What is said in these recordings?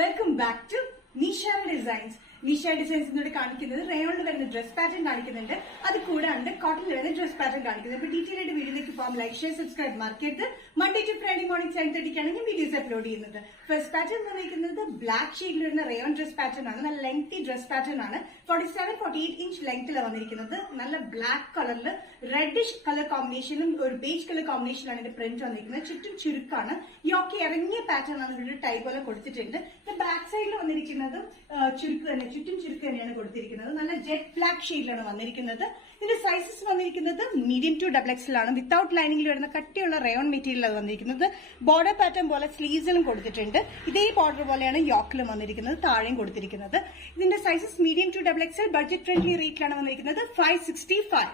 Welcome back to Nisha designs. Nisha designs എന്നോട് കാണിക്കുന്നത് റയോണിൽ വരുന്ന ഡ്രസ് പാറ്റേൺ കാണിക്കുന്നുണ്ട്. അത് കൂടാണ്ട് കോട്ടണിൽ വരുന്ന ഡ്രസ് പാറ്റേൺ കാണിക്കുന്നത്. അപ്പൊ ഡീറ്റെയിൽ ആയിട്ട് വീഡിയോയിലേക്ക് പോകാം. ലൈക്ക്, ഷെയർ, സബ്സ്ക്രൈബ് മറക്കരുത്. മൺഡേ ടു ഫ്രൈഡേ മോർണിംഗ് 7:30 ഞാൻ വീഡിയോസ് അപ്ലോഡ് ചെയ്യുന്നത്. ഫസ്റ്റ് പാറ്റേൺ വന്നിരിക്കുന്നത് ബ്ലാക്ക് ഷെയ്ഡിൽ വരുന്ന റയോൺ ഡ്രസ് പാറ്റേൺ ആണ്. നല്ല ലെങ്തി ഡ്രസ് പാറ്റേൺ ആണ്. 47-48 ഇഞ്ച് ലെങ്ത്തിലാണ് വന്നിരിക്കുന്നത്. നല്ല ബ്ലാക്ക് കളറിൽ റെഡിഷ് കളർ കോമ്പിനേഷനും ഒരു ബേജ് കളർ കോമ്പിനേഷനാണ് ഇതിന്റെ പ്രിന്റ് വന്നിരിക്കുന്നത്. ചുറ്റും ചുരുക്കാണ്. യോക്കെ ഇറങ്ങിയ പാറ്റേൺ ആണ് ഇവിടെ ടൈ പോലെ കൊടുത്തിട്ടുണ്ട്. ബാക്ക് സൈഡിൽ വന്നിരിക്കുന്നത് ചുരുക്ക് തന്നെ, ചുറ്റും ചുരുക്ക് തന്നെയാണ് കൊടുത്തിരിക്കുന്നത്. നല്ല ജെറ്റ് ബ്ലാക്ക് ഷെയ്ഡിലാണ് വന്നിരിക്കുന്നത്. ഇതിന്റെ സൈസസ് വന്നിരിക്കുന്നത് മീഡിയം ടു XXL ആണ്. വിത്തൌട്ട് ലൈനിങ്ങിൽ വരുന്ന കട്ടിയുള്ള റയോൺ മെറ്റീരിയൽ അത് വന്നിരിക്കുന്നത്. ബോർഡർ പാറ്റേൺ പോലെ സ്ലീവ്സിലും കൊടുത്തിട്ടുണ്ട്. ഇതേ ബോർഡർ പോലെയാണ് യോക്കിലും വന്നിരിക്കുന്നത്, താഴെയും കൊടുത്തിരിക്കുന്നത്. ഇതിന്റെ sizes medium to XXL. Budget friendly റേറ്റിലാണ് വന്നിരിക്കുന്നത് 565.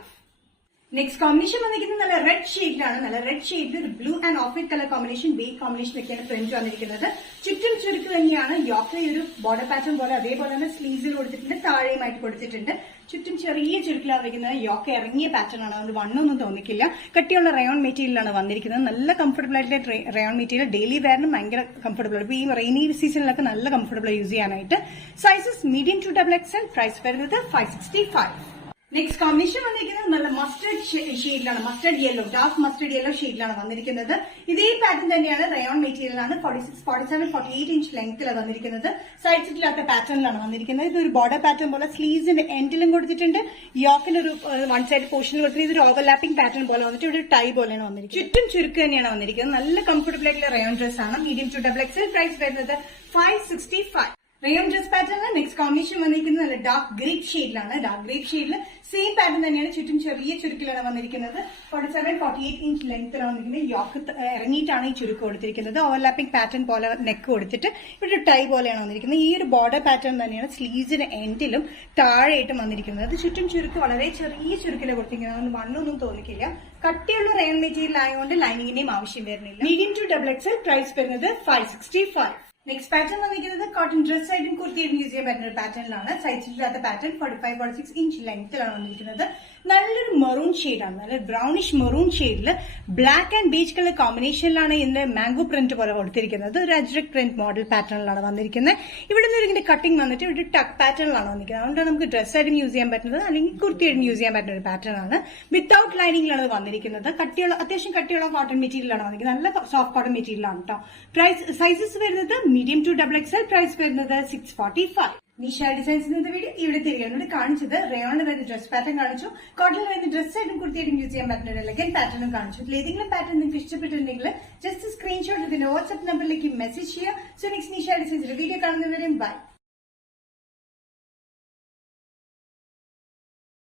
നെക്സ്റ്റ് കോമ്പിനേഷൻ വന്നിരിക്കുന്നത് നല്ല റെഡ് ഷെയ്ഡിലാണ്. നല്ല റെഡ് ഷെയ്ഡിൽ ഒരു blue and off white colour combination, back combination ഒക്കെയാണ് പ്രിന്റ് വന്നിരിക്കുന്നത്. ചുറ്റും ചുരുക്ക് തന്നെയാണ്. യോക്കിലെ ഒരു ബോർഡർ പാറ്റേൺ പോലെ അതേപോലെ തന്നെ സ്ലീവ്സിൽ കൊടുത്തിട്ടുണ്ട്, താഴെയുമായിട്ട് കൊടുത്തിട്ടുണ്ട്. ചുറ്റും ചെറിയ ചുരുക്കിലാണ് വയ്ക്കുന്നത്. യോക്ക ഇറങ്ങിയ പാറ്റേൺ ആണ്, അതുകൊണ്ട് വണ്ണൊന്നും തോന്നിക്കില്ല. കട്ടിയുള്ള റയോൺ മെറ്റീരിയലാണ് വന്നിരിക്കുന്നത്. നല്ല കംഫർട്ടബിൾ ആയിട്ടുള്ള റയോൺ മെറ്റീരിയൽ. ഡെയിലി വെയറിനും ഭയങ്കര കംഫർട്ടബിൾ ആണ്. ഇപ്പൊ ഈ റെയിനി സീസണിലൊക്കെ നല്ല കംഫർട്ടബിൾ യൂസ് ചെയ്യാനായിട്ട്. Sizes medium to XXL. Price വരുന്നത് 565. നെക്സ്റ്റ് കോമ്പിനേഷൻ വന്നിരിക്കുന്നത് നല്ല മസ്റ്റേർഡ് ഷെയ്ഡിലാണ്. Mustard yellow, dark mustard yellow ഷെയ്ഡിലാണ് വന്നിരിക്കുന്നത്. ഇതേ പാറ്റേൺ തന്നെയാണ്. റയോൺ മെറ്റീരിയലാണ്. 47-48 ഇഞ്ച് ലെങ്ത്തിലാണ് വന്നിരിക്കുന്നത്. സൈഡ്സില്ലാത്ത പാറ്റേണിലാണ് വന്നിരിക്കുന്നത്. ഇതൊരു ബോർഡർ പാറ്റേൺ പോലെ സ്ലീവ്സിന്റെ എൻഡിലും കൊടുത്തിട്ടുണ്ട്. യോക്കിന് ഒരു വൺ സൈഡ് പോർഷനിൽ കൊടുത്തിട്ട് ഇതൊരു ഓവർലാപ്പിംഗ് പാറ്റേൺ പോലെ വന്നിട്ട് ഒരു ടൈ പോലെയാണ് വന്നിരിക്കുന്നത്. ചുറ്റും ചുരുക്ക് തന്നെയാണ് വന്നിരിക്കുന്നത്. നല്ല കംഫർട്ടബിൾ ആയിട്ടുള്ള റയോൺ ഡ്രസ് ആണ്. Medium to XXL. പ്രൈസ് വരുന്നത് 565. Rayon dress pattern. Next combination വന്നിരിക്കുന്നത് നല്ല ഡാർക്ക് ഗ്രേപ്പ് ഷെയ്ഡിലാണ്. ഡാർക്ക് ഗ്രേപ്പ് ഷെയ്ഡിൽ സെയിം പാറ്റേൺ തന്നെയാണ്. ചുറ്റും ചെറിയ ചുരുക്കിലാണ് വന്നിരിക്കുന്നത്. 47-48 ഇഞ്ച് ലെങ്ത്തിലാണ് വന്നിരിക്കുന്നത്. യോക്ക് ഇറങ്ങിയിട്ടാണ് ഈ ചുരുക്ക് കൊടുത്തിരിക്കുന്നത്. ഓവർലാപ്പിംഗ് പാറ്റേൺ പോലെ നെക്ക് കൊടുത്തിട്ട് ഇവിടെ ടൈ പോലെയാണ് വന്നിരിക്കുന്നത്. ഈ ഒരു ബോർഡർ പാറ്റേൺ തന്നെയാണ് സ്ലീവ്സിന്റെ എൻഡിലും താഴെയായിട്ടും വന്നിരിക്കുന്നത്. ചുറ്റും ചുരുക്ക് വളരെ ചെറിയ ചുരുക്കിലാണ് കൊടുത്തിരിക്കുന്നത്. അതുകൊണ്ട് വണ്ണൊന്നും തോന്നിക്കില്ല. കട്ടിയുള്ള റയോൺ മെറ്റീരിയൽ ആയതുകൊണ്ട് ലൈനിങ്ങിന്റെയും ആവശ്യം വരുന്നില്ല. Medium to XXL. പ്രൈസ് വരുന്നത് 565. നെക്സ്റ്റ് പാറ്റേൺ വന്നിരിക്കുന്നത് കോട്ടൺ ഡ്രസ് ആയിട്ടും കുർത്തിയായിട്ടും യൂസ് ചെയ്യാൻ പറ്റുന്ന ഒരു പാറ്റേണിലാണ്. സൈസില്ലാത്ത പാറ്റേൺ 45-46 ഇഞ്ച് ലെങ്ത്തിലാണ് വന്നിരിക്കുന്നത്. നല്ലൊരു മെറൂൺ ഷെയ്ഡാണ്. നല്ലൊരു ബ്രൗണിഷ് മെറൂൺ ഷെയ്ഡിൽ ബ്ലാക്ക് ആൻഡ് ബീച്ച് കളർ കോമ്പിനേഷനിലാണ് ഇതിന്റെ മാംഗോ പ്രിന്റ് പോലെ കൊടുത്തിരിക്കുന്നത്. ഒരു അജ്രക് പ്രിന്റ് മോഡൽ പാറ്റേണിലാണ് വന്നിരിക്കുന്നത്. ഇവിടെ നിന്ന് ഇതിന്റെ കട്ടിംഗ് വന്നിട്ട് ഇവിടെ ടക്ക് പാറ്റേണിലാണ് വന്നിരിക്കുന്നത്. അതുകൊണ്ട് നമുക്ക് ഡ്രസ് ആയിട്ടും യൂസ് ചെയ്യാൻ പറ്റുന്നത്, അല്ലെങ്കിൽ കുർത്തിയായിട്ടും യൂസ് ചെയ്യാൻ പറ്റുന്ന ഒരു പാറ്റേൺ ആണ്. വിത്തൌട്ട് ലൈനിങ്ങിലാണ് വന്നിരിക്കുന്നത്. അത്യാവശ്യം കട്ടിയുള്ള കോട്ടൺ മെറ്റീരിയലാണ് വന്നിരിക്കുന്നത്. നല്ല സോഫ്റ്റ് കോട്ടൺ മെറ്റീരിയലാണ് കേട്ടോ. സൈസസ് വരുന്നത് മീഡിയം ടു XXL. പ്രൈസ് വരുന്നത് 645. നിഷ ഡിസൈൻസ് എന്ന വീഡിയോ ഇവിടെ തിരികെ കാണിച്ചത് റയോണിൽ വരുന്ന ഡ്രസ് പാറ്റേൺ കാണിച്ചു. കോട്ടണിൽ വരുന്ന ഡ്രസ് ആയിട്ടും കുർത്തിയായിട്ടും യൂസ് ചെയ്യാൻ പറ്റുന്ന ഒരു എലഗന്റ് പാറ്റേണും കാണിച്ചു. ഇതിൽ ഏതെങ്കിലും പാറ്റേൺ നിങ്ങൾക്ക് ഇഷ്ടപ്പെട്ടിട്ടുണ്ടെങ്കിൽ ജസ്റ്റ് സ്ക്രീൻഷോട്ട് ഇതിന്റെ വാട്സ്ആപ്പ് നമ്പറിലേക്ക് മെസ്സേജ് ചെയ്യുക. സോ നെക്സ്റ്റ് നിഷ ഡിസൈൻസിന്റെ വീഡിയോ കാണുന്നവരെയും ബൈ.